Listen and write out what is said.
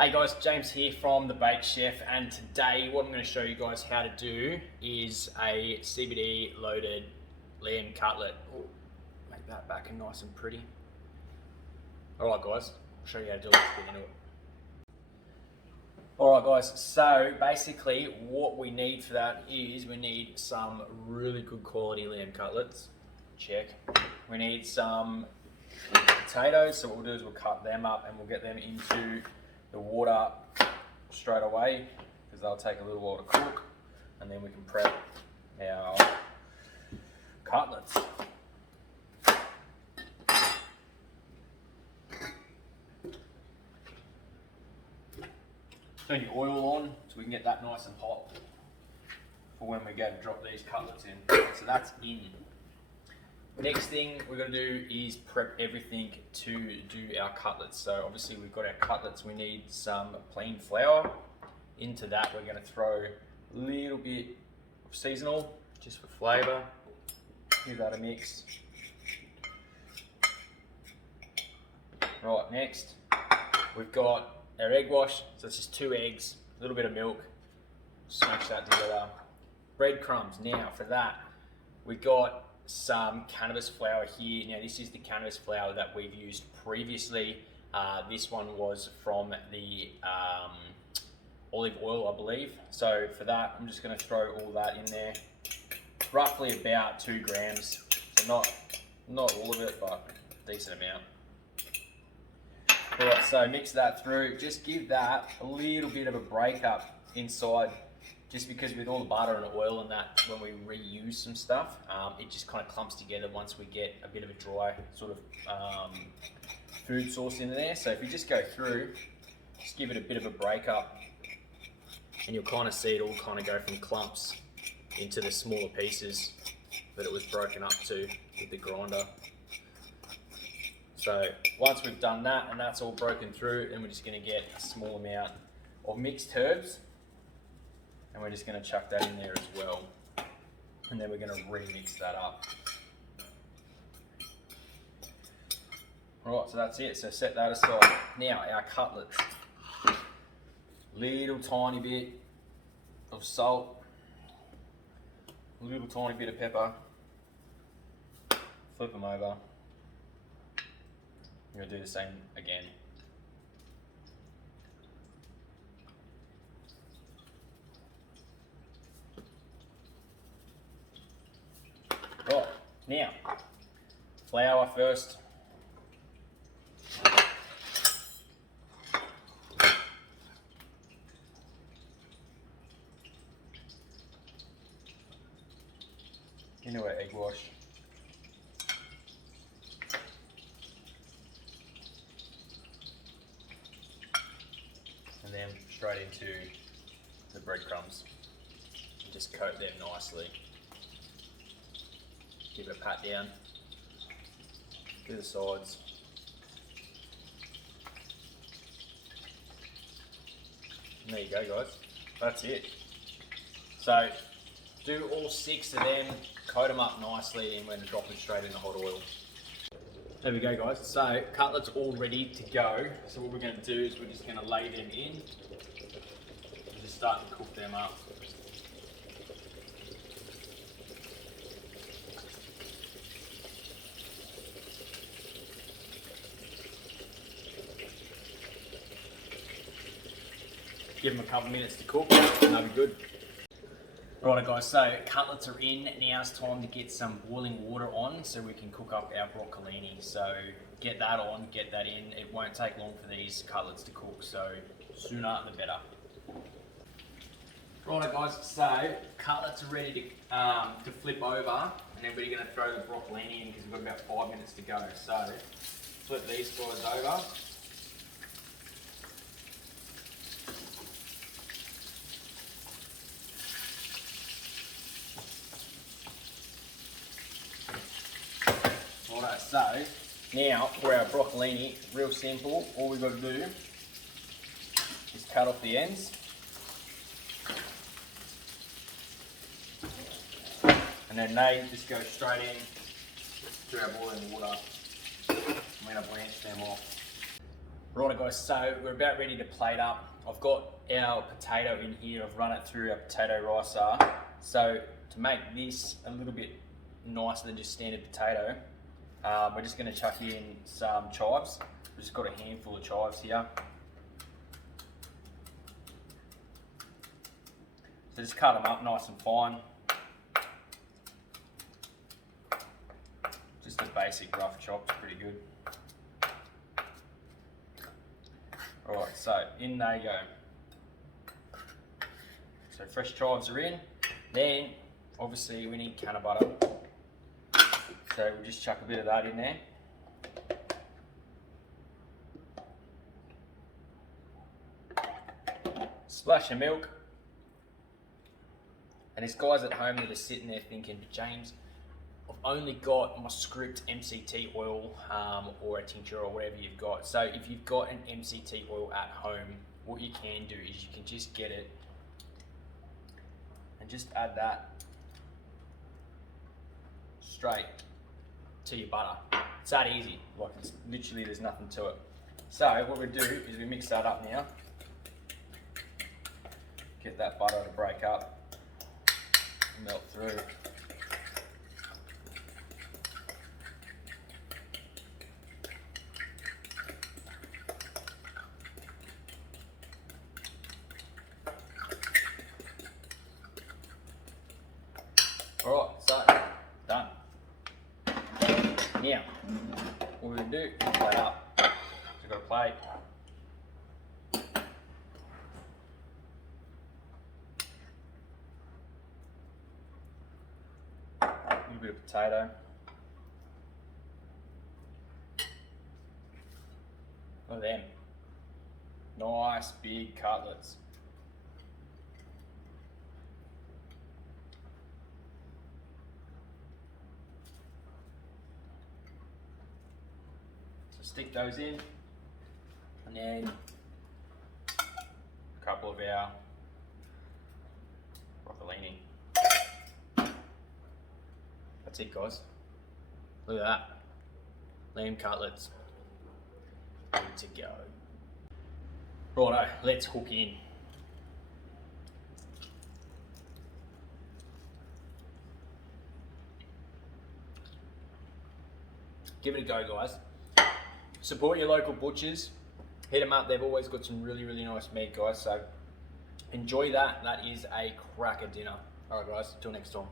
Hey guys, James here from The Baked Chef, and today what I'm going to show you guys how to do is a CBD loaded lamb cutlet. Ooh, make that back and nice and pretty. Alright guys, I'll show you how to do it. Let's get into it. Alright guys, so basically what we need for that is we need some really good quality lamb cutlets. Check. We need some potatoes, so what we'll do is we'll cut them up and we'll get them into the water straight away because they'll take a little while to cook, and then we can prep our cutlets. Turn your oil on so we can get that nice and hot for when we go to drop these cutlets in. So that's in. Next thing we're going to do is prep everything to do our cutlets. So obviously we've got our cutlets, we need some plain flour. Into that we're going to throw a little bit of seasonal, just for flavour. Give that a mix. Right, next we've got our egg wash, so it's just 2 eggs, a little bit of milk, smash that together. Breadcrumbs. Now for that we've got some cannabis flour here. Now this is the cannabis flour that we've used previously. This one was from the olive oil, I believe. So for that, I'm just going to throw all that in there. Roughly about 2 grams. So not all of it, but a decent amount. Alright, so mix that through. Just give that a little bit of a break up inside. Just because with all the butter and oil and that, when we reuse some stuff, it just kind of clumps together once we get a bit of a dry sort of food source in there. So if you just go through, just give it a bit of a break up, and you'll kind of see it all kind of go from clumps into the smaller pieces that it was broken up to with the grinder. So once we've done that and that's all broken through, then we're just going to get a small amount of mixed herbs. And we're just going to chuck that in there as well. And then we're going to remix that up. Alright, so that's it. So set that aside. Now, our cutlets. Little tiny bit of salt. A little tiny bit of pepper. Flip them over. We're going to do the same again. Right, now, flour first. Into our egg wash. And then straight into the breadcrumbs. And just coat them nicely. Give it a pat down to the sides. And there you go guys, that's it. So do all 6 of them, coat them up nicely, and we're going to drop them straight in the hot oil. There we go guys, so cutlets all ready to go. So what we're going to do is we're just going to lay them in and just start to cook them up. Give them a couple of minutes to cook and they'll be good. Right guys, so cutlets are in. Now it's time to get some boiling water on so we can cook up our broccolini. So get that on, get that in. It won't take long for these cutlets to cook, so sooner the better. Right guys, so cutlets are ready to flip over, and then we're going to throw the broccolini in because we've got about 5 minutes to go. So flip these guys over. Alright, so now for our broccolini, real simple. All we've got to do is cut off the ends. And then they just go straight in to our boiling water. I'm going to blanch them off. Right guys, so we're about ready to plate up. I've got our potato in here, I've run it through our potato ricer. So to make this a little bit nicer than just standard potato, we're just going to chuck in some chives. We've just got a handful of chives here. So just cut them up nice and fine. Just a basic rough chop's pretty good. Alright, so in they go. So fresh chives are in. Then, obviously we need canna butter. So we'll just chuck a bit of that in there. Splash of milk. And there's guys at home that are sitting there thinking, James, I've only got my script MCT oil or a tincture or whatever you've got. So if you've got an MCT oil at home, what you can do is you can just get it and just add that straight to your butter. It's that easy, like it's literally, there's nothing to it. So what we do is we mix that up now. Get that butter to break up, melt through. Alright, so done. Now, what we're going to do is plate up. So we've got a plate. A little bit of potato. Look at them. Nice big cutlets. Stick those in, and then a couple of our broccolini. That's it guys. Look at that. Lamb cutlets. Good to go. Righto, let's hook in. Give it a go guys. Support your local butchers, hit them up, they've always got some really nice meat guys, so enjoy that. That is a cracker dinner. Alright guys, till next time.